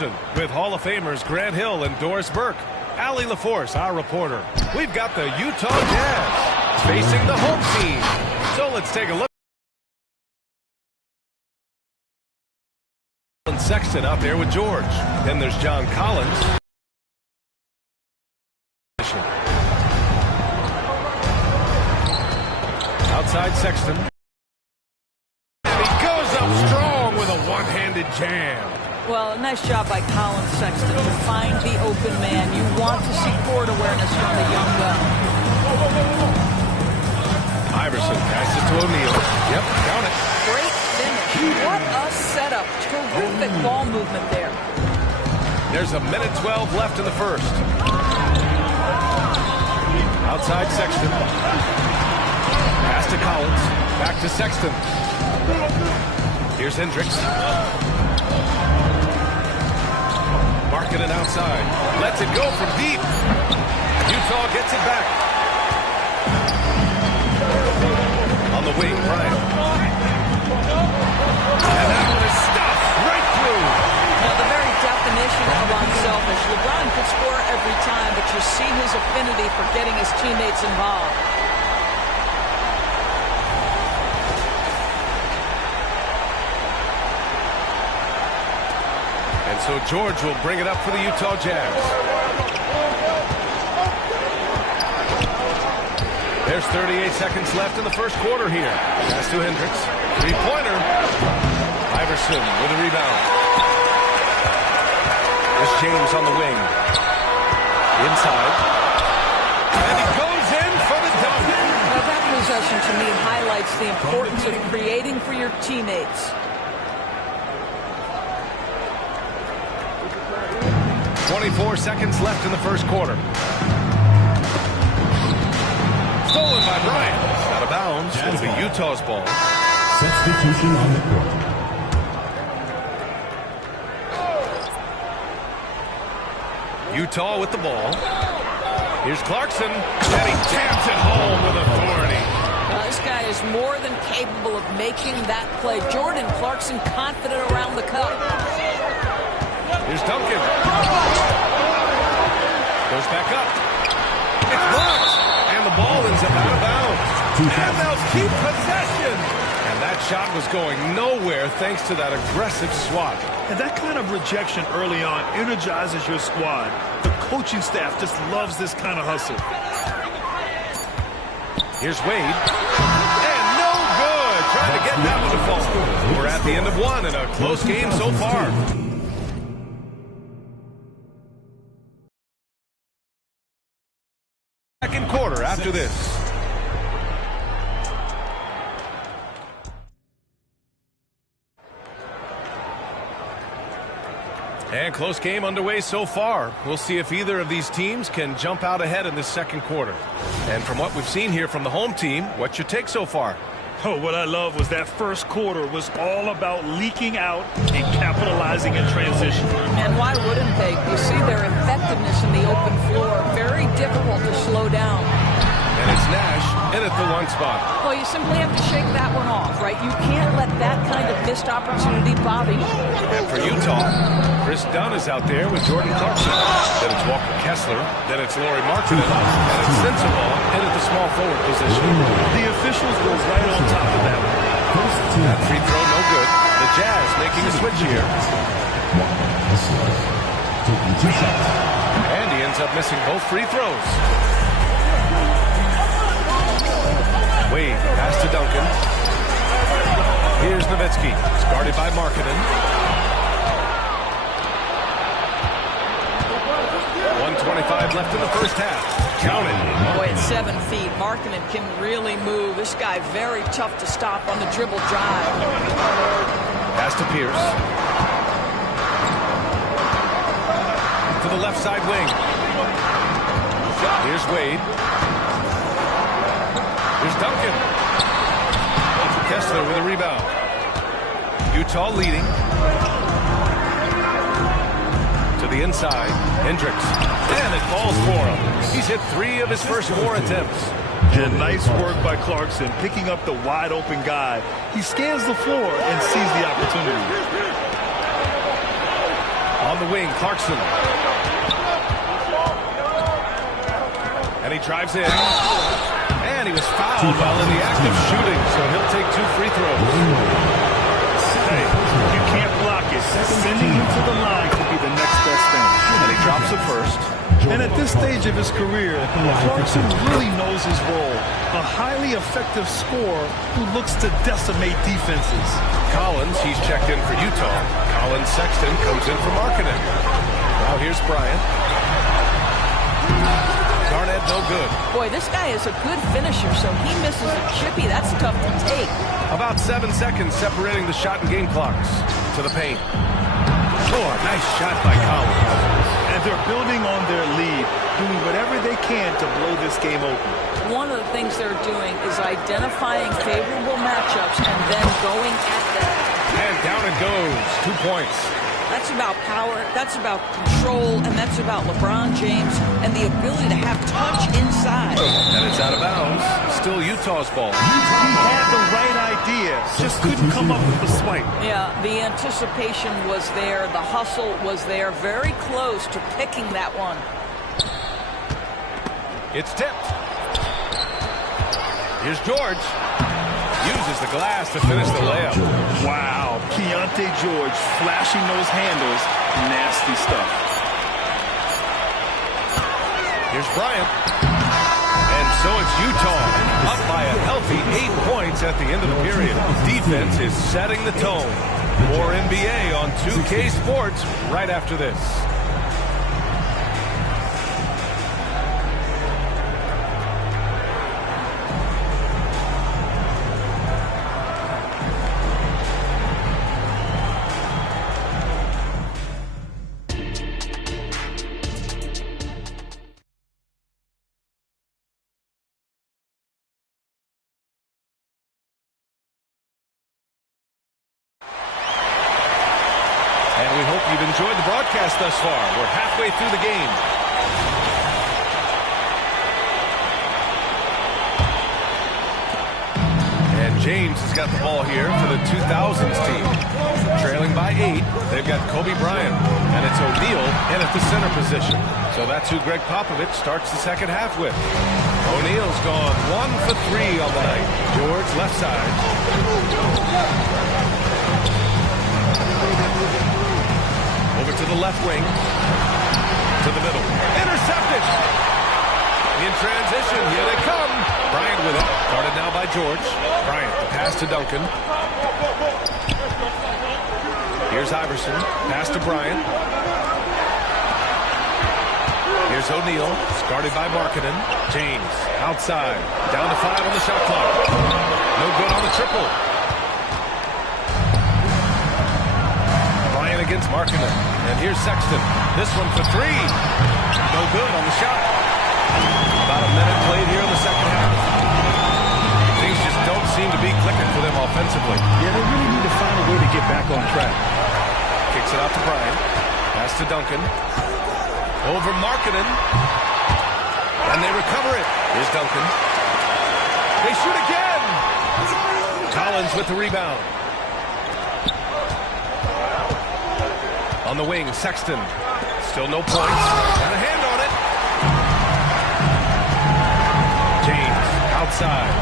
With Hall of Famers Grant Hill and Doris Burke. Allie LaForce, our reporter. We've got the Utah Jazz facing the home team. So let's take a look. Sexton out there with George. Then there's John Collins. Outside Sexton. And he goes up strong with a one-handed jam. Well, a nice job by Collins Sexton to find the open man. You want to see court awareness from the young gun. Iverson passes it to O'Neal. Yep, count it. Great finish. What a setup. Terrific ball movement there. There's a minute 12 left in the first. Outside Sexton. Pass to Collins. Back to Sexton. Here's Hendricks. Marketing outside. Lets it go from deep. Utah gets it back. On the wing, Bryant. And that one is stuffed right through. Now, the very definition of unselfish. LeBron could score every time, but you see his affinity for getting his teammates involved. So George will bring it up for the Utah Jazz. There's 38 seconds left in the first quarter here. Pass to Hendricks. Three-pointer. Iverson with a rebound. There's James on the wing. Inside. And he goes in for the dunk. Now that possession to me highlights the importance of creating for your teammates. 24 seconds left in the first quarter. Stolen by Bryant. Out of bounds. It'll be Utah's ball. Substitution on the court. Utah with the ball. Here's Clarkson. And he jams it home with authority. This guy is more than capable of making that play. Jordan Clarkson confident around the cup. Here's Duncan. Goes back up. It's blocked. And the ball ends up out of bounds. And they'll keep possession. And that shot was going nowhere thanks to that aggressive swat. And that kind of rejection early on energizes your squad. The coaching staff just loves this kind of hustle. Here's Wade. And no good. Trying to get that one to fall. We're at the end of one in a close game so far. Second quarter after this. And close game underway so far. We'll see if either of these teams can jump out ahead in this second quarter. And from what we've seen here from the home team, what's your take so far? Oh, what I love was that first quarter was all about leaking out and capitalizing in transition. And why wouldn't they? You see their effectiveness in the open floor. Very difficult to slow down. And it's Nash in at the one spot. Well, you simply have to shake that one off, right? You can't let that kind of missed opportunity bother you. And for Utah, Chris Dunn is out there with Jordan Clarkson. Then it's Walker Kessler. Then it's Lauri Markkanen. And it's Sensabaugh in at the small forward position. The officials go right on top of that one. That free throw no good. The Jazz making a switch here. And he ends up missing both free throws. Wade, pass to Duncan. Here's Nowitzki. It's guarded by Markkanen. 1:25 left in the first half. Count it. Boy, at 7 feet, Markkanen can really move. This guy very tough to stop on the dribble drive. Pass to Pierce. To the left side wing. Here's Wade. Here's Duncan. Kessler with a rebound. Utah leading. To the inside. Hendricks. And it falls for him. He's hit 3 of his first 4 attempts. And nice work by Clarkson, picking up the wide open guy. He scans the floor and sees the opportunity. On On the wing, Clarkson. And he drives in. And he was fouled while in the act of shooting, so he'll take 2 free throws. Hey, you can't block it. Sending him to the line could be the next best thing. And he drops it first. And at this stage of his career, Clarkson really knows his role. A highly effective scorer who looks to decimate defenses. Collins, he's checked in for Utah. Collins Sexton comes in for Markkanen. Now here's Bryant. Garnett, no good. Boy, this guy is a good finisher, so he misses a chippy. That's tough to take. About 7 seconds separating the shot and game clocks. To the paint. Oh, a nice shot by Collins. And they're building on their lead, doing whatever they can to blow this game open. One of the things they're doing is identifying favorable matchups and then going at them. And down it goes. 2 points. That's about power, that's about control, and that's about LeBron James and the ability to have touch inside. And it's out of bounds. Still Utah's ball. He had the right idea, just couldn't come up with the swipe. Yeah, the anticipation was there, the hustle was there, very close to picking that one. It's tipped. Here's George. Uses the glass to finish the layup. Wow, Keontae George flashing those handles. Nasty stuff. Here's Bryant. And so it's Utah, up by a healthy 8 points at the end of the period. Defense is setting the tone. More NBA on 2K Sports right after this. And we hope you've enjoyed the broadcast thus far. We're halfway through the game. And James has got the ball here for the 2000s team. Trailing by 8, they've got Kobe Bryant. And it's O'Neal in at the center position. So that's who Greg Popovich starts the second half with. O'Neal's gone 1 for 3 on the night. George left side. Over to the left wing. To the middle. Intercepted! In transition, here they come. Bryant with it. Guarded now by George. Bryant, the pass to Duncan. Here's Iverson. Pass to Bryant. Here's O'Neal. Guarded by Markkanen. James, outside. Down to 5 on the shot clock. No good on the triple. Against Markkanen. And here's Sexton. This one for 3. No good on the shot. About a minute played here in the second half. Things just don't seem to be clicking for them offensively. Yeah, they really need to find a way to get back on track. Kicks it out to Bryant. Pass to Duncan. Over Markkanen. And they recover it. Here's Duncan. They shoot again. Collins with the rebound. On the wing, Sexton. Still no points. Got a hand on it. James, outside.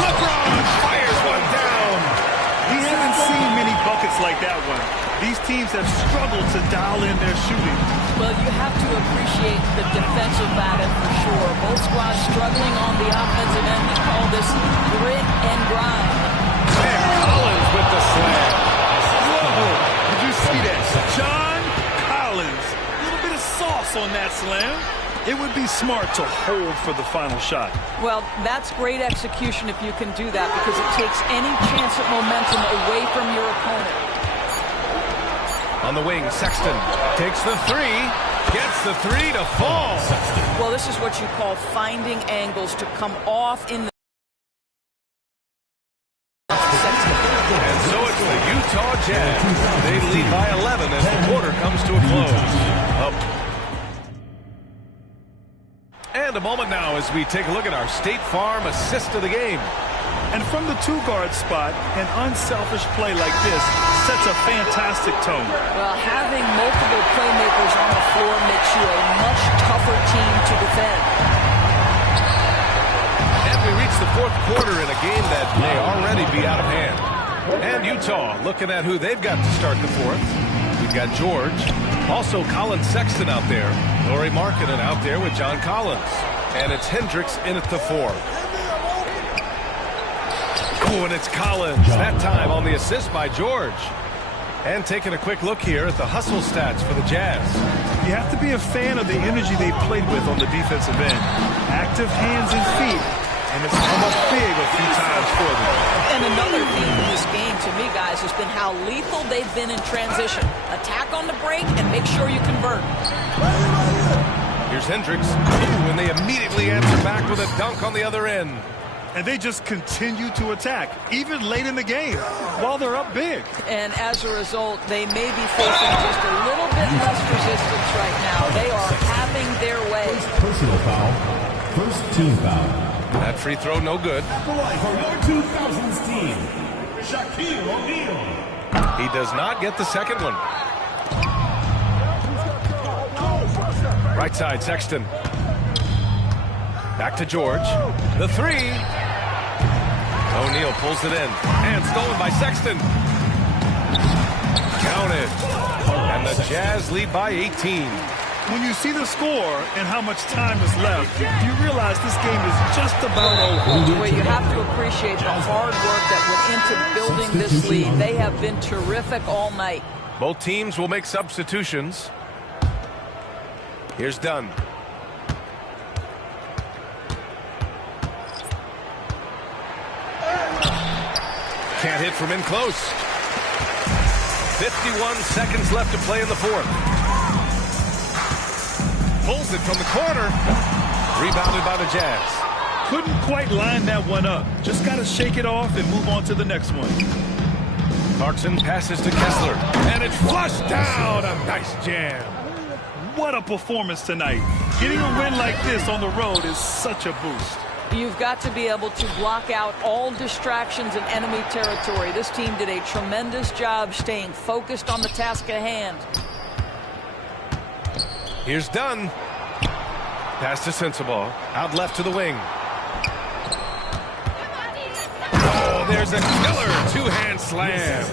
LeBron fires one down. We haven't seen many buckets like that one. These teams have struggled to dial in their shooting. Well, you have to appreciate the defensive battle for sure. Both squads struggling on the offensive end. We call this grit and grind. And Collins with the slam. Whoa! Did you see that? John Collins. A little bit of sauce on that slam. It would be smart to hold for the final shot. Well, that's great execution if you can do that, because it takes any chance at momentum away from your opponent. On the wing, Sexton takes the 3. Gets the 3 to fall. Well, this is what you call finding angles to come off in the... And so it's the Utah Jazz. They lead by 11 as the quarter comes to a close. Up. And a moment now as we take a look at our State Farm assist of the game. And from the 2-guard spot, an unselfish play like this sets a fantastic tone. Well, having multiple playmakers on the floor makes you a much tougher team to defend. And we reach the fourth quarter in a game that may already be out of hand. And Utah looking at who they've got to start the fourth. We've got George. Also Colin Sexton out there. Lauri Markkanen out there with John Collins. And it's Hendricks in at the 4. Oh, and it's Collins. That time on the assist by George. And taking a quick look here at the hustle stats for the Jazz. You have to be a fan of the energy they played with on the defensive end. Active hands and feet. And it's come up big a few times for them. And another theme in this game, to me, guys, has been how lethal they've been in transition. Attack on the break and make sure you convert. Here's Hendricks. Ooh, and they immediately answer back with a dunk on the other end. And they just continue to attack, even late in the game, while they're up big. And as a result, they may be facing just a little bit less resistance right now. They are having their way. Personal foul. First team foul. That free throw no good. For your 2000s team, Shaquille O'Neal. He does not get the second one. Right side, Sexton. Back to George. The 3. O'Neal pulls it in. And stolen by Sexton. Counted. And the Jazz lead by 18. When you see the score and how much time is left, you realize this game is just about over. Well, you have to appreciate the hard work that went into building this lead. They have been terrific all night. Both teams will make substitutions. Here's Dunn. Can't hit from in close. 51 seconds left to play in the fourth. Pulls it from the corner. Rebounded by the Jazz. Couldn't quite line that one up. Just got to shake it off and move on to the next one. Clarkson passes to Kessler. And it's flushed down. A nice jam. What a performance tonight. Getting a win like this on the road is such a boost. You've got to be able to block out all distractions in enemy territory. This team did a tremendous job staying focused on the task at hand. Here's Dunn. Pass to Sensabaugh. Out left to the wing. Oh, there's a killer two-hand slam.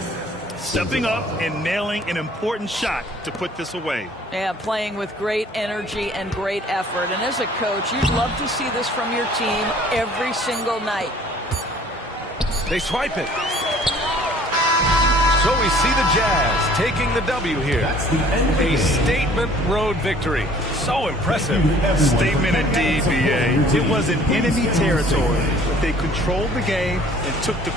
Stepping up and nailing an important shot to put this away. Yeah, playing with great energy and great effort. And as a coach, you'd love to see this from your team every single night. They swipe it. So we see the Jazz taking the W here. A statement road victory. So impressive. Statement indeed, B.A. It was in enemy territory, but they controlled the game and took the